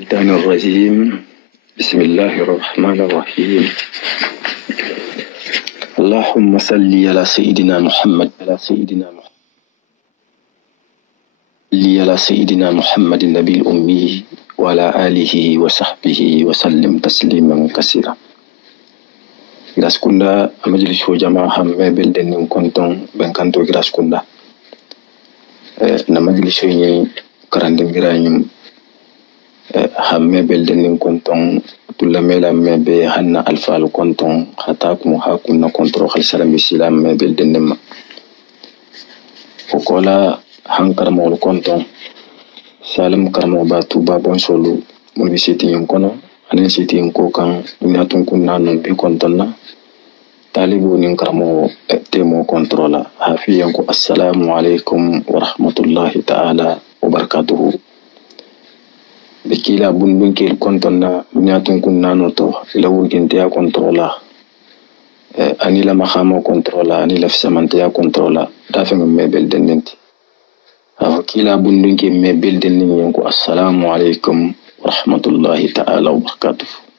الشيطان الرجيم. بسم الله الرحمن الرحيم. اللهم صل على سيدنا محمد النبي الأمي وعلى آله وصحبه وسلم تسليما كثيرا. Graskunda amajlis ho jama hamme belde nin konton ben kanto graskunda na majlis ni karande ngiranyum hamme belde nin konton tulla mela mebe hanna alfal konton hatakum hakunna kontro khal salam islam me belde nimma okola hankar mo konton salam karmo ba tuba bon solo mun bisiti yin kono anen siti yin ko kan nyatun kunna non bi konton na talibu nin karmo temo kontrola hafiyan ko assalamu alaikum wa rahmatullahi ta'ala wa barakatuhu. Bekila bundun kel kontonna nyatun kunna no to lawu gente ya kontrola ani la mahamo kontrola ani la fisamante ya kontrola dafa mebel dendenti kila bundun ke mebel dendenti ko assalamu alaikum wa rahmatullahi ta'ala wa barakatuhu.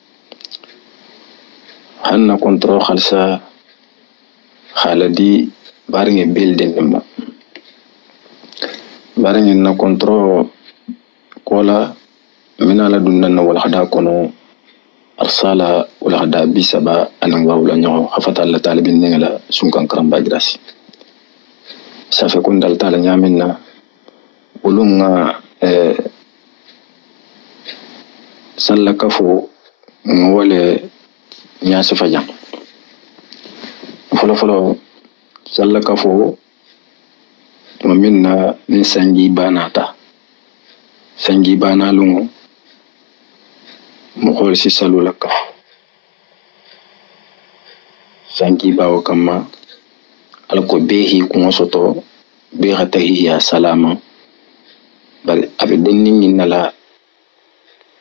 Hanna kontrol khalsa khaladi baringe building nimma baringe na kontrol kola minala dunnan wala hada kono arsala wala hada bisaba anan wawla nyaw hafata Allah talibin ngala sunkan karamba grasi safe kun dal tala nyaminna ulunga sallakafo ngole nyasi fajang folo sallakafo tuma minna min sanji banata sanji bana lungu mo xol si salu la kaf sanji bawo kama alko behi ko soto be hatahi ya salama bal abe denni minala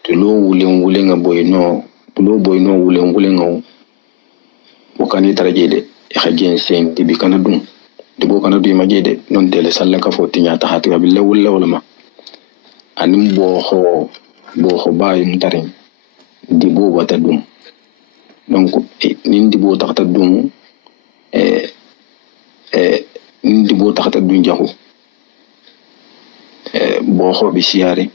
tulo wulen nga boyno tulo boyno wulen nga wakani tarajede xajen sen dibi kana dum dibo kana du majede non tele sallaka fo tinya ta hatu billahi wala ma anim bo ho bayi mutarin dibo wata dum donc nin dibo taxta dum nin dibo taxta dum jaxu bo ho bi siari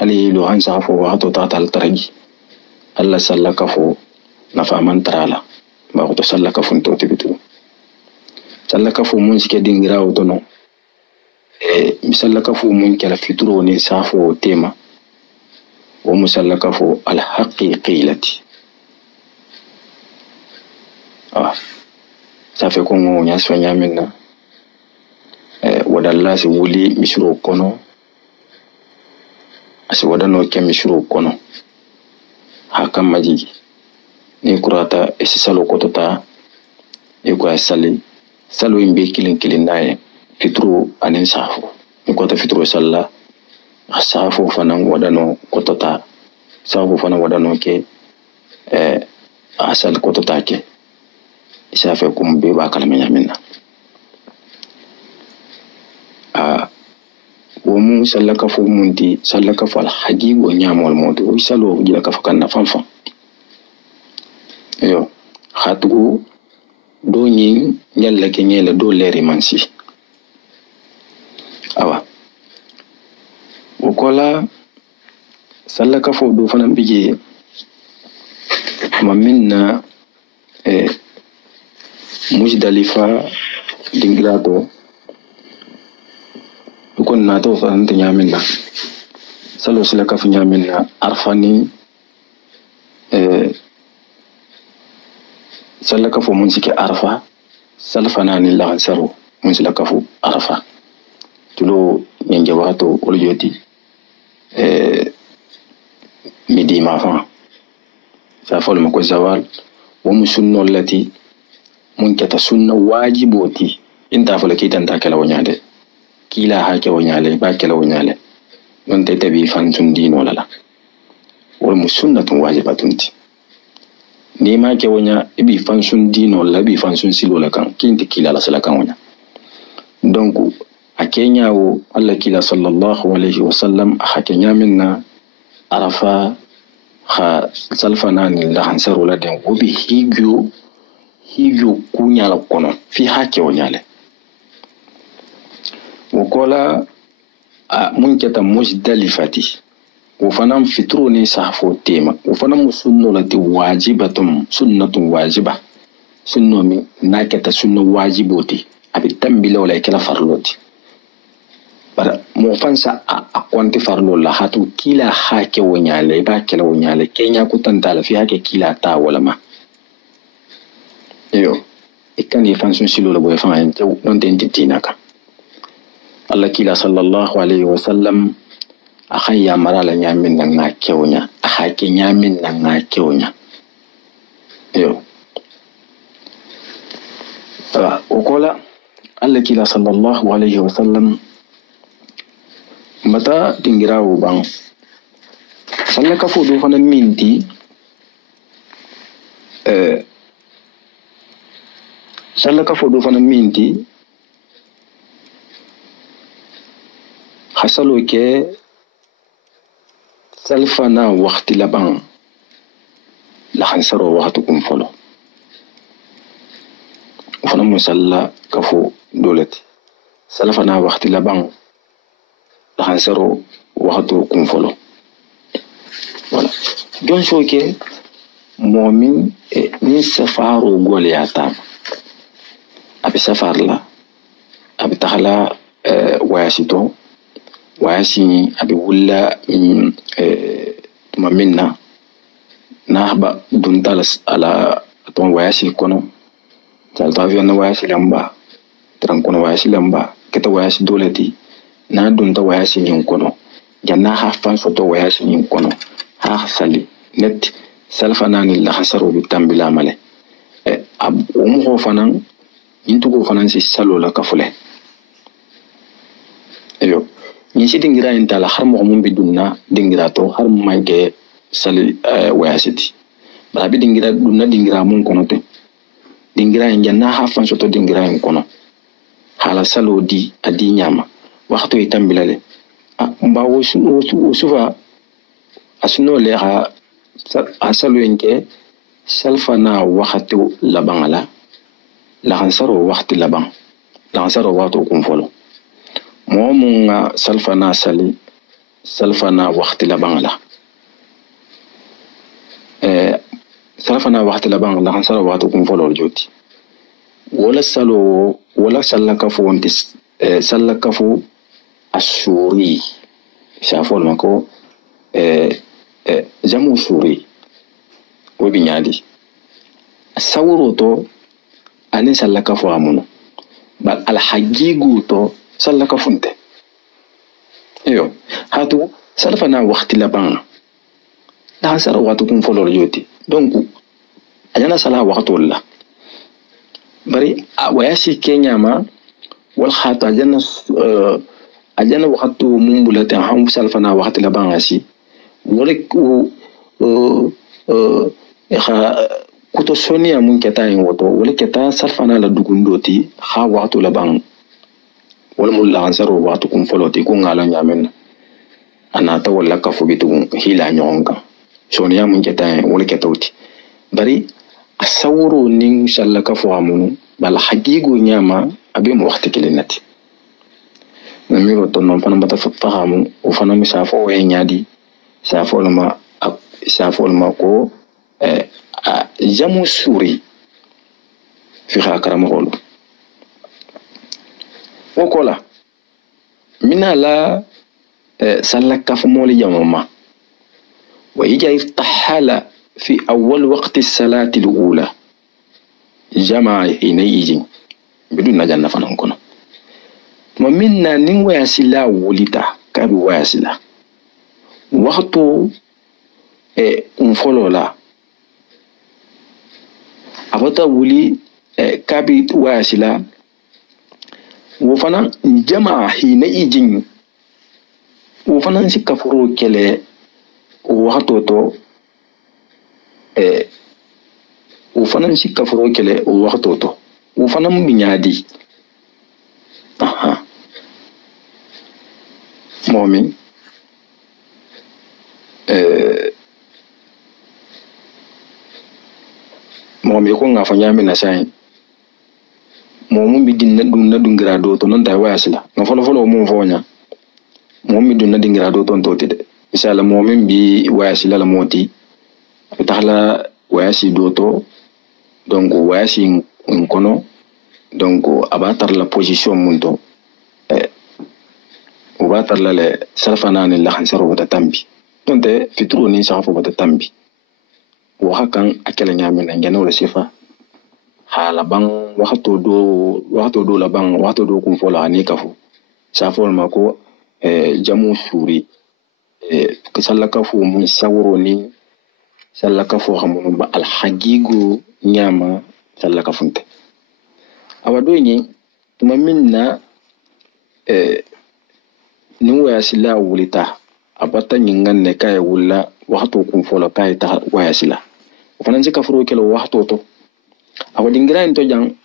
ali lo hansa fo wato tatal taraji alla sallaka fo nafa man tarala ba ko sallaka fo to tibitu sallaka fo mun sike dingira o tono misallaka fo mun kala fituro ni safo tema o musallaka fo al haqiqilati safe ko ngo nyasfa nyamina wadalla si wuli misro kono asi wadano ke misro kono hakam majigi ni kurata esi salo kotota e ko salo imbe kilin naye fitro anin safo ni kota fitro salla safo fanan wadano kotota safo fanan wadano ke asal kotota ke isafe kumbe ba kalmenya minna wo mu sallaka fu munti sallaka fal hajigo nyamol modu salo jila ka fakan na fanfa yo khatugo do nyi nyalla ke nyela do leri mansi awa wokola sallaka fo do fana bije maminna mujdalifa dingrato kon na to fa ante nyaminna salo sallaka fu nyaminna arfani sallaka fo mun sike arfa salfana ni la saro mun sallaka fo arfa tulo nyenge wato oljoti midi ma fa sa fo mo ko zawal wa musunno lati mun kata sunna wajiboti inta fo la kitan ta kala wonyade kila hake wonyale ba kala wonyale non te tabi fantun dino lala wal musunnatun wajibatunti ni ma ke wonya ibi fansun dino la bi fansun silo la kan kinti kila la sala kan wonya donc akenya wo alla kila sallallahu alaihi wasallam hakenya minna arafa ha salfana ni la hansaro la den wobi higyo kunyala kono fi hake wonyale wokola mun keta musdalifati wo fanam fitro ni sahfo tema wo fanam sunno lati wajibatum sunnatun wajiba sunno mi na keta sunno wajiboti abi tambila wala kala farloti bara mo fansa a konti farlo la hatu kila hake wonyale ba kala wonyale kenya kutanta la fi hake kila ta wala ma yo ikani fansun silo la boy fan te non den tinaka Allah kila sallallahu alaihi wasallam akan ya marala nyamin nan na kewnya hake nyamin nan na kewnya yo ukola Allah kila sallallahu alaihi wasallam mata dingirawo bang sallaka fo do fana minti sallaka fo do fana minti hasalo ke salfana waqti laban la hansaro waqtukum folo fana musalla kafo dolati salfana waqti laban la hansaro waqtukum folo wala don shoke momin ni safaro gole yata abi safar la abi tahala wayasito wayasi abi wulla tuma minna na haba duntal ala ton wayasi kono talta avion wayasi lamba tran kono wayasi lamba keta wayasi dolati na dunta wayasi nyin kono janna ha fan soto wayasi nyin kono ha sali net salfanani la hasaru bi tambila male mo fanan intugo fanan si salo la kafule eyo ni si dingira intala har mo mum bidunna dingira to har manke sali wayasiti barabi dingira dunna dingira mun kono te dingira en janna ha fan soto dingira en kono hala salo di adi nyama waxto itambilale mba wo sufa asno le ha asalo enke salfana waxatu labangala la hansaro waxti labang la hansaro waxto kum folo momunga salfana sali salfana waxti labang la salfana waxti labang la hansaro waxto kum folo joti wala salo wala sallaka fo wonti sallaka fo asuri shafol mako jamu suri wobi nyadi sawro to ani sallaka fo amuno bal al hajigu to sallaka funte yo hatu salfana waqti laban la sara watu kun folor joti donc ajana sala waqtu la bari wayasi kenya ma wal khata ajana waqtu mumbulata ham salfana waqti laban asi wala kuto sonia mun keta yin woto wala keta salfana la dugundoti ha waqtu laban wala mulla ansaro waqtu kum foloti ko ngala nyamen anata wala ka fubitu hila nyonga sonia mun keta yin wala ketauti bari asawru nin sallaka fo amunu bal haqiqu nyama abi mu waqti kilinati namiro to non fana bata fahamu o fana misafo way nyadi safo ma ko jamu suri fi khakarama holo wokola mina la sallaka fo moli jamama wa ija iftahala في أول وقت الصلاة الأولى جمع إنيجي بدون نجانا فنانكونا ومنا نين وياسلا وليتا كابي وياسلا وقتو انفولو لا أبتا ولي كابي وياسلا وفنان جمع إنيجي وفنان سكفرو كالي وقتو تو وفنان سي كفرو كله وقتو تو وفنان بنيادي مؤمن mo mi ko nga fa nyami na sai mo mun bi din na dungira do to non da waya sila no folo mo fonya mo mi dun na dingira do ton to de misala mo min bi waya sila la moti tahala waya si do to donc waya si en kono donc abatar la position mun to وباتر لا سلفنا نلا خنسر وتتمبي تونت فيترو ني سافو وتتمبي وهكان اكل نيامن انجنا ولا سيفا حالا بان وقتو دو لا بان وقتو دو كون فولا ني كفو سافو ماكو جامو سوري كسلا كفو من ساوروني سلا كفو خمون با الحقيقو نياما سلا كفونت اودو ني تما مننا ni waya sila wulita abata nyingan ne kay wulla waxto kum folo kay ta waya sila fanan ci kafro kelo waxto to awa dingira en to jang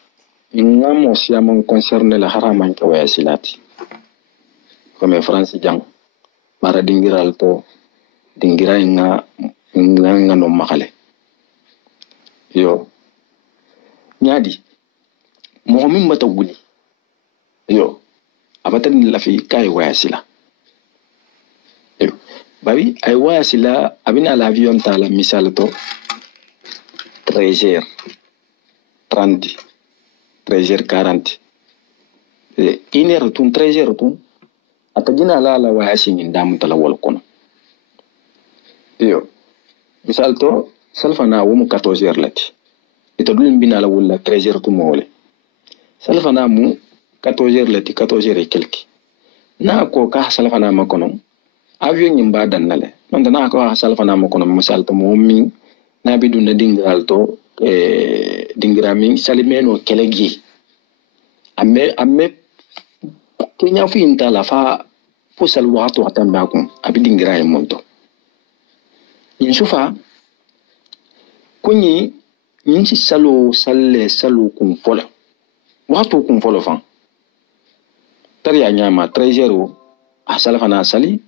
ngamo siamon concerne la haraman ka waya silati comme france jang mara dingiral to dingira nga no makale yo nyadi mo min mata wuli yo abatan la fi kay waya sila bawi ay waya sila abina l'avion ta la misal to 13h30 13h40 une heure tun 13h tun atajina la waya singin dam tala wal kono yo misal to salfana wo mu 14h lati ito dulin bina la wala 13h tun mole salfana mu 14h lati 14h et quelque na ko ka salfana makono avion nyimba danale non na ko salfana makono misal to momi na bidu na dingal to dingrami salimeno kelegi amme kenya fi intala fa posal wato atamba ko abidingira monto insufa kunyi nyinsi salo kun fola wato kun fola fa tariya nyama 13h a salfana sali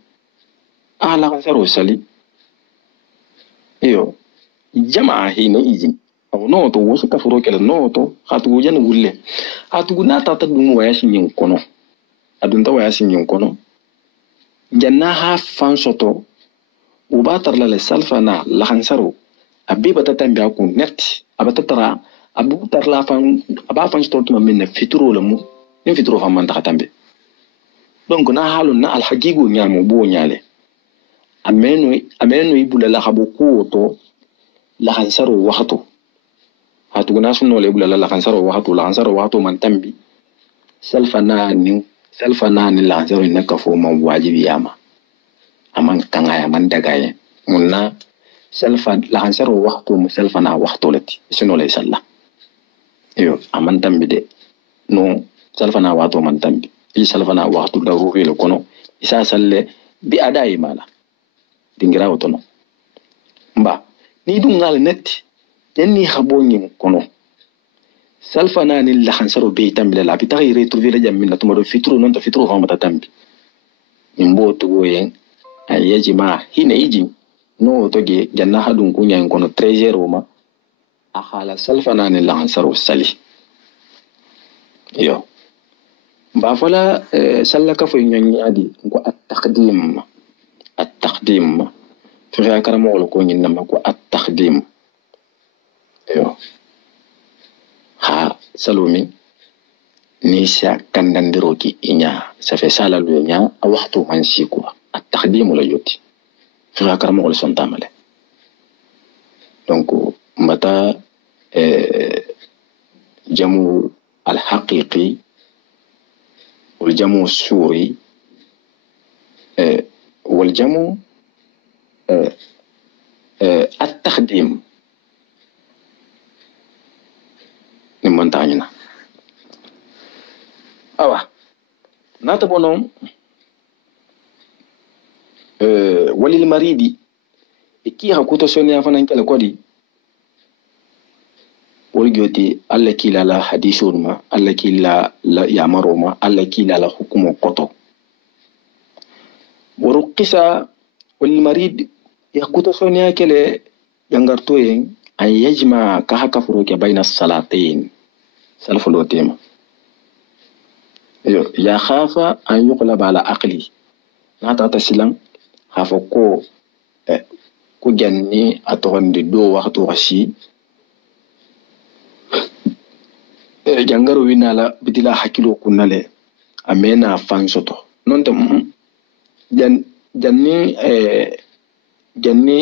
ala zero sali iyo jamaa hina izin aw no to wosu ka furo kala no to hatu jan wulle hatu na tata dum waya sin kono adun ta waya sin kono janna ha fan soto ubatar la salfana la khansaro abiba tatambiya ku net abatara abu tar la fan aba fan soto min fitro lamu ni fitro fa man ta tambe donc na halun na al haqiqu nyamu bo nyale amenu ibula la habuku to la khansaro waqtu hatu guna sunno le ibula la khansaro waqtu man tambi salfana ni la khansaro nakafo man wajibi yama aman kangaya man dagaye munna salfa la khansaro waqtu musalfana waqtu lati sunno le salla yo aman tambi de no salfana waqtu man tambi i salfana waqtu daruri le kono isa salle bi adai mala dingira otono mba ni dum ngal net yanni khabonyi kono salfana ni la khansaro be tambi la bi taghi retrouver la jamina to do fitru non to fitru fa mata tambi imbo to goyen ayaji ma hina iji no to ge janna hadun kunya kono 13h ma akhala salfana ni la khansaro sali yo ba fala sallaka fo nyani adi ko التقديم في غير كلام ولا كون إنما كو التقديم أيوه ها سلومي نيسا كندندروكي إنيا سفي سالا لونيا وقتو منسيكو التقديم ولا يوتي في غير كلام ولا سنتامله دونك متى جمو الحقيقي والجمو السوري والجمو التخديم نمان تانينا أوا ناتبونهم وللمريض كي هكوتو سوني أفنان كلا كودي ولجوتي الله كي لا حديثون ما الله كي لا يامرو ما الله كي لا حكم قطو ورقص والمريض ya kuta sonia kele jangarto yen an yajma ka haka furo ke baina salatain salfalo tema yo ya khafa an yuqlaba ala aqli na ta silan hafa ko ko janni atogonde do waxtu wasi jangaro winala bidila hakilo kunale amena fansoto non tam janni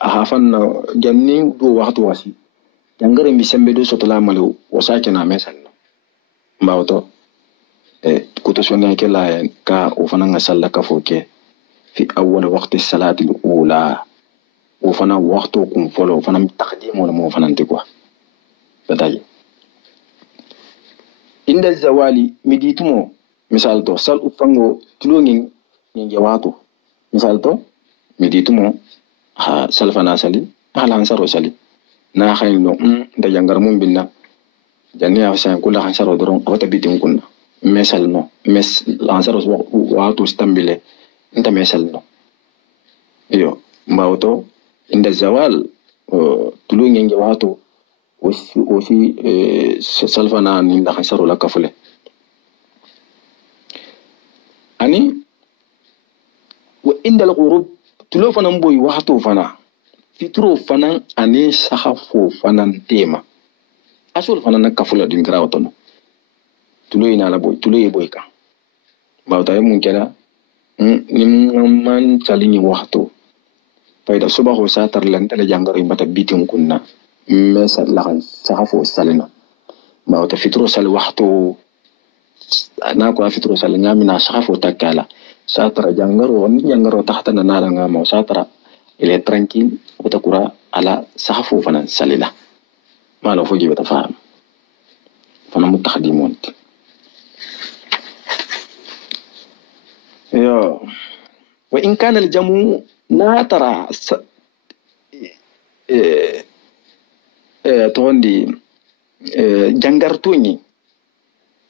hafan janni do waxtu wasi jangare mi sembe do sotola malu wasake na mesal mbawto kuto sonna ke la ka o fana nga salla ka foke fi awwal waqti salati al-ula o fana waqtu kum folo fana taqdim wala mo fana nti quoi batay inda zawali miditumo misal to sal ufango tulongin ngi wato misal to miditumo ha salfana sali ala ansaro sali na khayno da jangar mum binna janni afsan kula ansaro doron awata bitin kunna mesal no mes ansaro wato stambile inta mesal no iyo mbawto inda zawal tulongin ngi wato aussi salfana ni la ansaro la kafule ani wa inda al-ghurub tulo fana mboy waxtu fana fitro fana ani saxafo fana tema asul fana nak kafula din grawtono tulo ina la boy tulo boy ka bawta mun kala nim man salini waxtu fayda subahu satar lan tala jangaro mbata bitin kunna mesal la saxafo salina bawta fitro sal waxtu na ko fitro sal ngamina saxafo takala satara jangaro tahta na nala ngamo satara il est tranquille utakura ala sahafu fanan salila malo foji bata faham fana mutakhdimun yo wa in kana al jamu na tara tondi jangartuni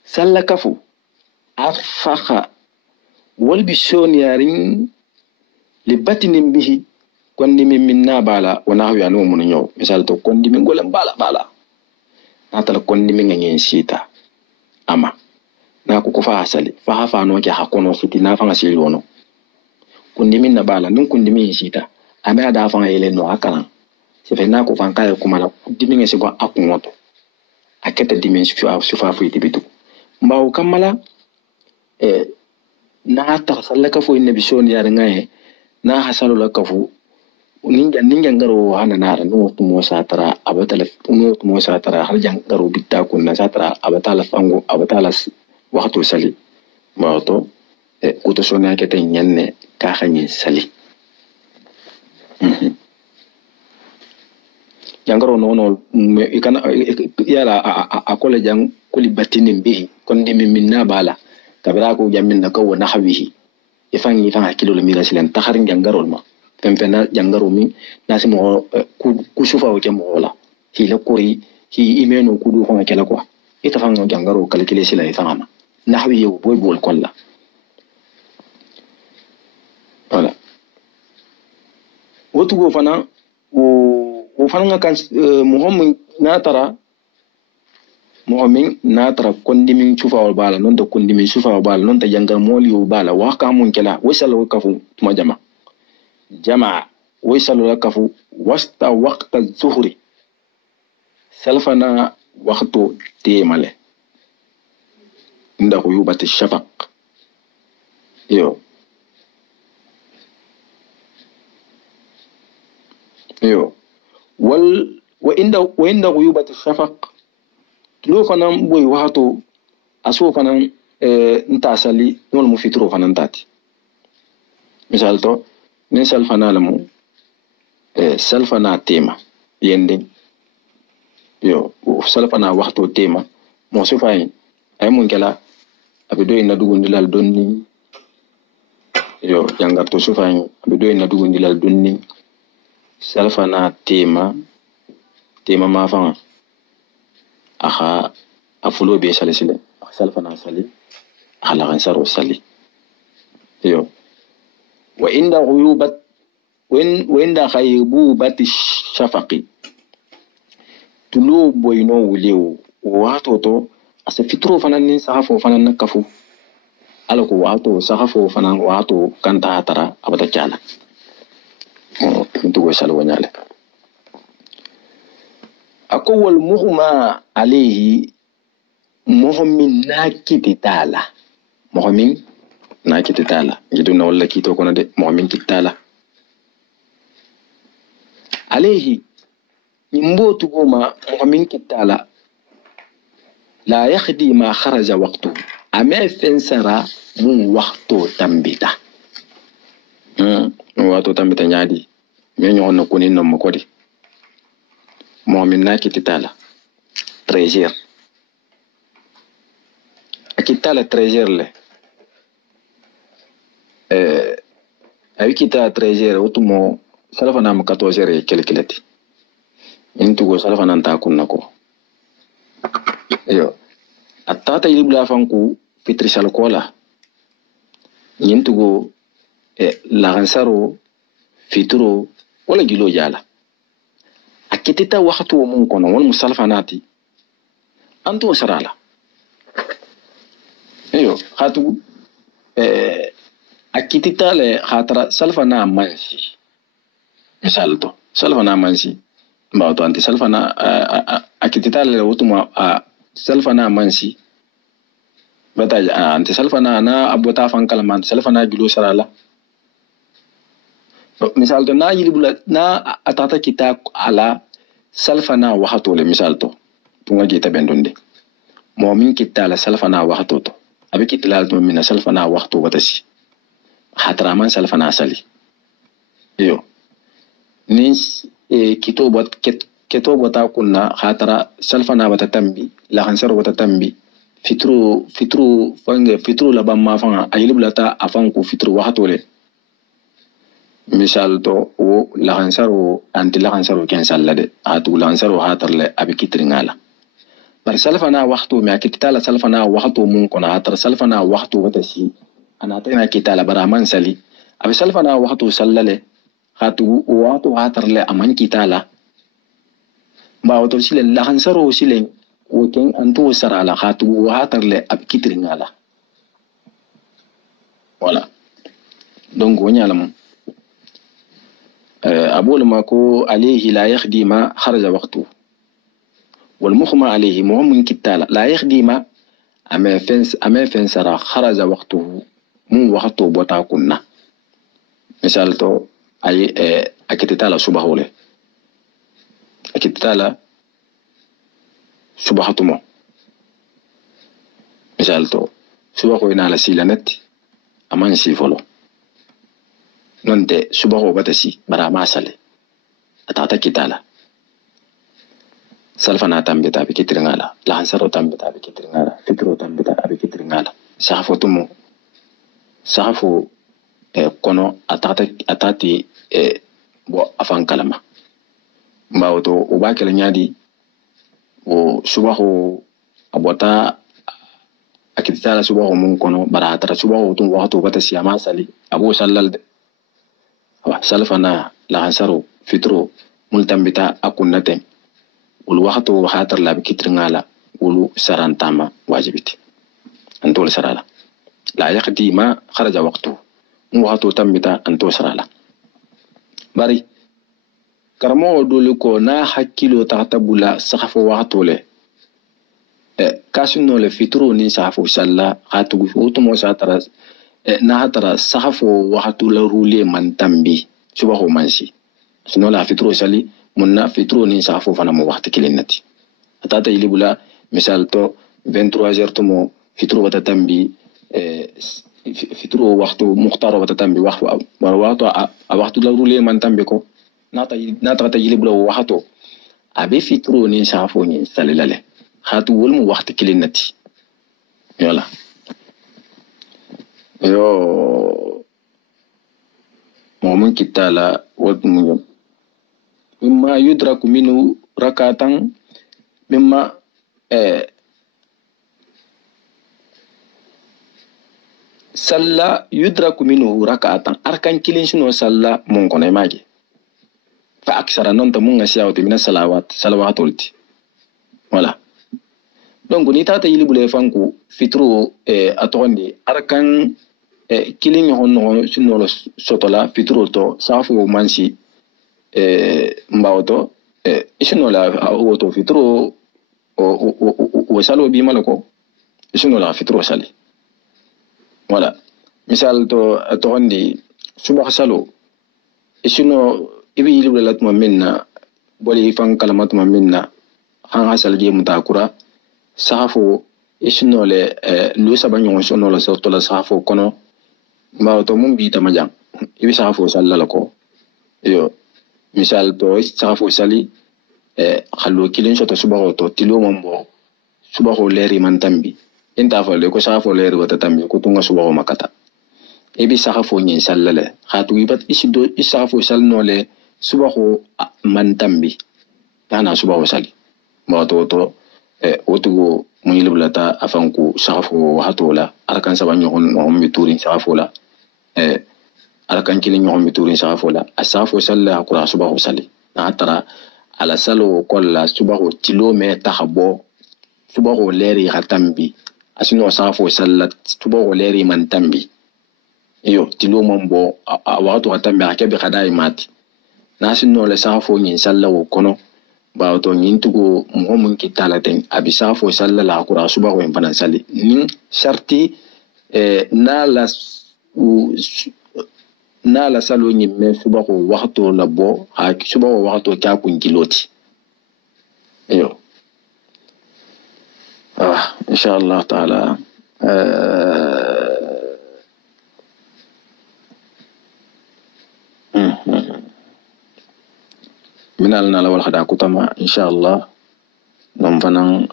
sallakafu afakha والبشون يارين لباتن به كوندي من نابالا ونحو يانو من يو مثال تو كوندي من غولم بالا ناتلا كوندي من ngeen sita ama na ko fa hasali fa hafa no ke hakono fiti na fa ngasili wono kundi min na bala nun kundi min sita ama da fa ele no akala se fe na ko fa kala kuma la dimi ngesi ko akunwoto aketa dimension fa fu itibitu mbaw kamala na ta sallaka fo inna bishon yar ngaye na hasalu lakafu ninga ngaro hana nara no tumo satara abatala no tumo satara har jangaro bitta kunna satara abatala fango abatala waxtu sali maoto kuto sona ke tay nyanne ka xani sali jangaro no ikana yara akole jang kuli batinin bi kon dimi minna bala kabira ko jamin na ko na hawihi ifangi fa kilo le mira silen takharin jangarol ma pempena jangaro mi nasimo ku sufa o ke mola hi la kuri hi imeno ku du fa kala ko ita fango jangaro kalkile sila ifama nahwi yo boy bol kolla wala wotu go fana o fana kan muhammad na tara kondimin chufa wal bala non to kondimin chufa wal bala non ta jangar moli o bala wa ka mun kala wasal wa kafu tuma jama wasal wa kafu wasta waqta zuhri salfana waqtu temale inda huyubat ash-shafaq yo wa inda huyubat ash-shafaq lo fanan boy wato aso fanan nta sali non mu fitro fanan tati misal to nen salfana lamu salfana tema yende yo salfana waxto tema mo so fay ay mun kala abido ina dugundilal donni yo jangarto so fay abido ina dugundilal donni salfana tema ma fa aha afulo be sale sile salfana sali ala ansaro sali yo wa inda ghuyubat وين دا غيبوبة الشفق تلو بوينو وليو واتو تو أسفترو فنان سحفو فنان كفو alako wato sahafo fanan wato kanta hatara abata kyala ntugo salwa nyale akowal muhma alayhi muhammin nakititala muhammin nakititala gidu na wala kito kono de muhammin kitala alayhi nimbo tugoma muhammin kitala la yakhdi ma kharaja waqtu ame fensara mun wakto tambita wato tambita nyadi menyo no kuni no makodi mu'min na kitala treasure akitala treasure le ayi kita treasure utumo salafa na makato jere kelkelati intugo salafa nan ta kunna ko yo atata ilibla fanku fitri salkola yintugo lagansaro fitro wala gilo jala akitita waxtu mun kono wal musalfanati antu sarala eyo khatu akitita le khatra salfana mansi misalto salfana mansi mbawto anti salfana akitita le wutuma salfana mansi bata anti salfana na abota fankala man salfana gilo sarala misal to na yilibula na atata kita ala salfana waxato le misal to tunga jita bendonde mu'min kita la salfana waxato to abi kitla to min salfana waxto watasi khatra man salfana sali yo nis kitobo ta kunna khatra salfana watatambi la khansar watatambi fitru fange fitru la bamma fanga ayilibula ta afanku fitru waxato le misal to o lagansaro anti lagansaro ken sallade atu lagansaro hatarle abi kitringala bar salfana waqtu ma kitala salfana waqtu mun kona hatar salfana waqtu watasi anatena kitala baraman sali abi salfana waqtu sallale hatu waqtu hatarle aman kitala ba wato sile lagansaro sile o ken antu sarala hatu hatarle abi kitringala voilà donc wonyalam أقول ماكو عليه لا يخدي ما خرج وقته والمخمى عليه مهم كتالا لا يخدي ما أما فنس را خرج وقته من وقته بوتا كنا مثال تو أي أكتتالا صباحولي أكتتالا صباحتمو مثال تو صباحوين على سيلانت أمان سيفولو nonte subaho batasi bara masale atata kitala salfana tambita bi kitringala la hansaro tambita bi kitringala fitro tambita bi kitringala sahafotumo sahafo kono atati bo afan kalama mbawto o bakela nyadi o subaho abota akitala subaho mun kono bara atara subaho tum waxto batasi amasali abo sallal salfana la hansaro fitro multambita akunnate ul waxtu waxatar la bi kitringala ulu sarantama wajibiti antol sarala la yaqdi ma kharaja waqtu mu waxtu tambita anto sarala bari karmo dole ko na hakkilo taxtabula saxafo waxtu le kasino le fitro ni saxafo salla xatu utumo satara na hatara saxafo waxtu la rule man tambi subaho mansi sino la fitro sali munna fitro ni saxafo fana mo waxtu kilinati atata ilibula misal to 23h to mo fitro wata tambi fitro waxtu muxtaro wata tambi waxtu a waxtu la rule man tambi ko nata ilibula waxto abe fitro ni saxafo ni salilale xatu wolmu waxtu kilinati yola yo momen kitala wat mu mimma yudraku minu rakatan mimma salla yudraku minhu rak'atan arkan kilin shino salla mun kono maji fa aksara non ta mun ngasiyawti min salawatulti voilà donc ni tata yili bule fanku fitru atondi arkan kilin honno shino sotola fitru to safu mansi mbawto shino la woto fitru o salo bi malako shino la fitru sali voilà misal to atondi subah salo shino ibi yili bule latma minna boli fan kalamat ma minna han hasal ge mutakura safo shino le lu sabanyo shino la sotola safo kono mbawto mum bi tamajang ibi safo sallala ko yo misal to safo sali khallo kilin soto subaho to tilo mambo subaho leri man tambi inta fa le ko safo leri wata tambi ko tunga subaho makata ebi safo nyi sallale khatu ibat isido isafo salnole subaho man tambi tana subaho sali mbawto to otugo munyilbulata afanku safo hatola arkan sabanyo on miturin safo la arkan kilin yo miturin safo la asafo salla qura subahu sali na tara ala salo kolla subahu tilo me tahabo subahu leri hatambi asino safo salla subahu leri man tambi iyo tilo mambo awatu hatambi akabe kadai mati nasino le safo nyin salla wo kono ba to nyin tugo mo mun kitala ten abi safo salla la qura subahu en banan sali nin sharti na la salo nyimme subahu waqto la bo ha subahu waqto ka kun kiloti iyo inshallah taala minal na la wal khada kutama inshallah nom fanan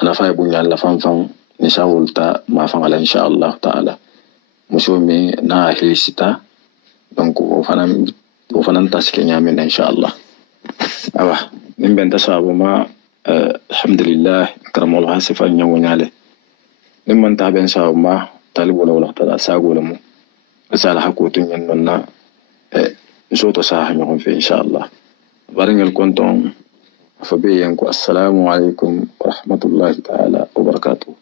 ana fay bu ñal la fam ni sawulta ma fangala inshallah taala musumi na hilisita donc o fanan taske nyame inshallah awa min ben tasabu ma alhamdulillah karamul hasifa nyawnyale nimman ta ben sabu ma talibu wala tada sago lamu sala hakutun yanna soto saha nyakon fi inshallah barangel konton fa be yanku assalamu alaikum wa rahmatullahi ta'ala wa barakatuh